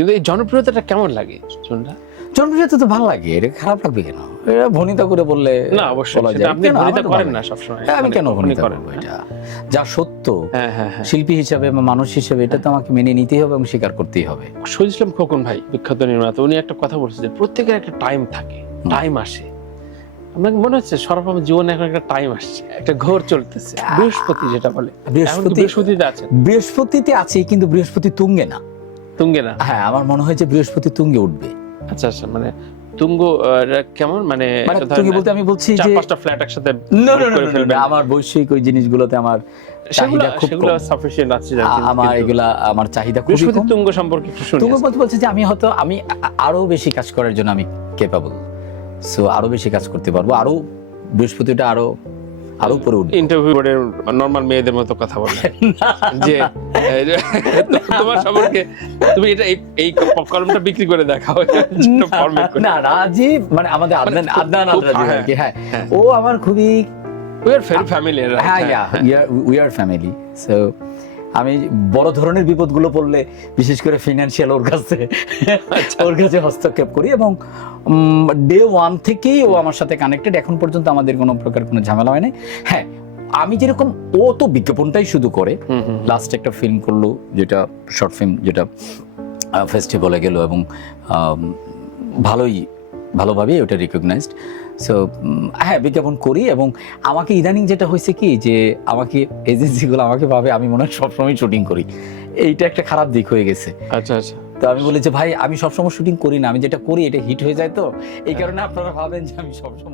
কিন্তু এই জনপ্রিয়তাটা কেমন লাগে শুনলা? জনপ্রিয়তা তো ভালো লাগে, এটা খারাপ লাগবে কেন? এটা ভনিতা করে বললে না অবশ্যই বলা সেটা যায়। আপনি কেন? ভনিতা আমার তো করেন ভালো না লাগে। সবসময়। হ্যাঁ, আমি মানে কেন কখনোই ভনিতা করেন করবো? না। এটা যা সত্য, হ্যাঁ হ্যাঁ হ্যাঁ। শিল্পী হিসাবে বা মানুষ হিসেবে এটা তো আমাকে মেনে নিতেই হবে এবং স্বীকার করতেই হবে। শহীদ ইসলাম খোকন ভাই বিখ্যাত নির্মাতা, উনি একটা কথা বলছে যে প্রত্যেকের একটা টাইম থাকে, টাইম আসে। আপনাকে মনে হচ্ছে সরব আমার জীবনে এখন একটা টাইম আসছে, একটা ঘোর চলতেছে, বৃহস্পতি যেটা বলে, বৃহস্পতিতে আছে। বৃহস্পতিতে আছে, কিন্তু বৃহস্পতি তুঙ্গে না। তুঙ্গে না? হ্যাঁ, আমার মনে হয় যে বৃহস্পতি তুঙ্গে উঠবে। আচ্ছা আচ্ছা, মানে তুঙ্গ এটা কেমন? মানে এটা ধরেন তুঙ্গে বলতে আমি বলছি চার যে পাঁচটা ফ্ল্যাট একসাথে না, book করে ফেলবেন। আমার বৈষয়িক ওই জিনিসগুলোতে আমার চাহিদা খুব সেগুলো কম। সাফিসিয়েন্ট আছে জানি, আমার এগুলা আমার চাহিদা খুবই বৃহস্পতি কম। তুঙ্গ সম্পর্কে একটু শুনি। তুঙ্গ বলতে যে আমি হয়তো আরো বেশি কাজ করার জন্য আমি ক্যাপাবল, সো আরো বেশি কাজ করতে পারবো, আরো বৃহস্পতিটা আরো উপরে উঠবে। ইন্টারভিউ করে নরমাল মেয়েদের মতো কথা বলে যে তোমার সম্পর্কে তুমি এটা এই কলমটা বিক্রি করে দেখাও ফরম্যাট করে। না রাজীব মানে আমাদের আদনান রাজীব আর কি। হ্যাঁ, ও আমার খুবই উই আর ভেরি ফ্যামিলি। হ্যাঁ, উই আর ফ্যামিলি। সো আমি বড় ধরনের বিপদগুলো পড়লে বিশেষ করে ফিনান্সিয়াল ওর কাছে হস্তক্ষেপ করি, এবং ডে ওয়ান থেকেই ও আমার সাথে কানেক্টেড। এখন পর্যন্ত আমাদের কোনো প্রকার কোনো ঝামেলা হয় নাই। হ্যাঁ, আমি যেরকম, ও তো বিজ্ঞাপনটাই শুধু করে। লাস্ট একটা ফিল্ম করলো, যেটা শর্ট ফিল্ম, যেটা ফেস্টিভ্যালে গেল এবং ভালোভাবেই ওটা রিকগনাইজড। সো হ্যাঁ, বিজ্ঞাপন করি। এবং আমাকে ইদানিং যেটা হয়েছে কি, যে আমাকে এজেন্সিগুলো আমাকে ভাবে আমি মনে হয় সবসময় শুটিং করি। এইটা একটা খারাপ দিক হয়ে গেছে। আচ্ছা আচ্ছা। তো আমি বলি যে ভাই, আমি সবসময় শুটিং করি না, আমি যেটা করি এটা হিট হয়ে যায়, তো এই কারণে আপনারা ভাবেন যে আমি সবসময়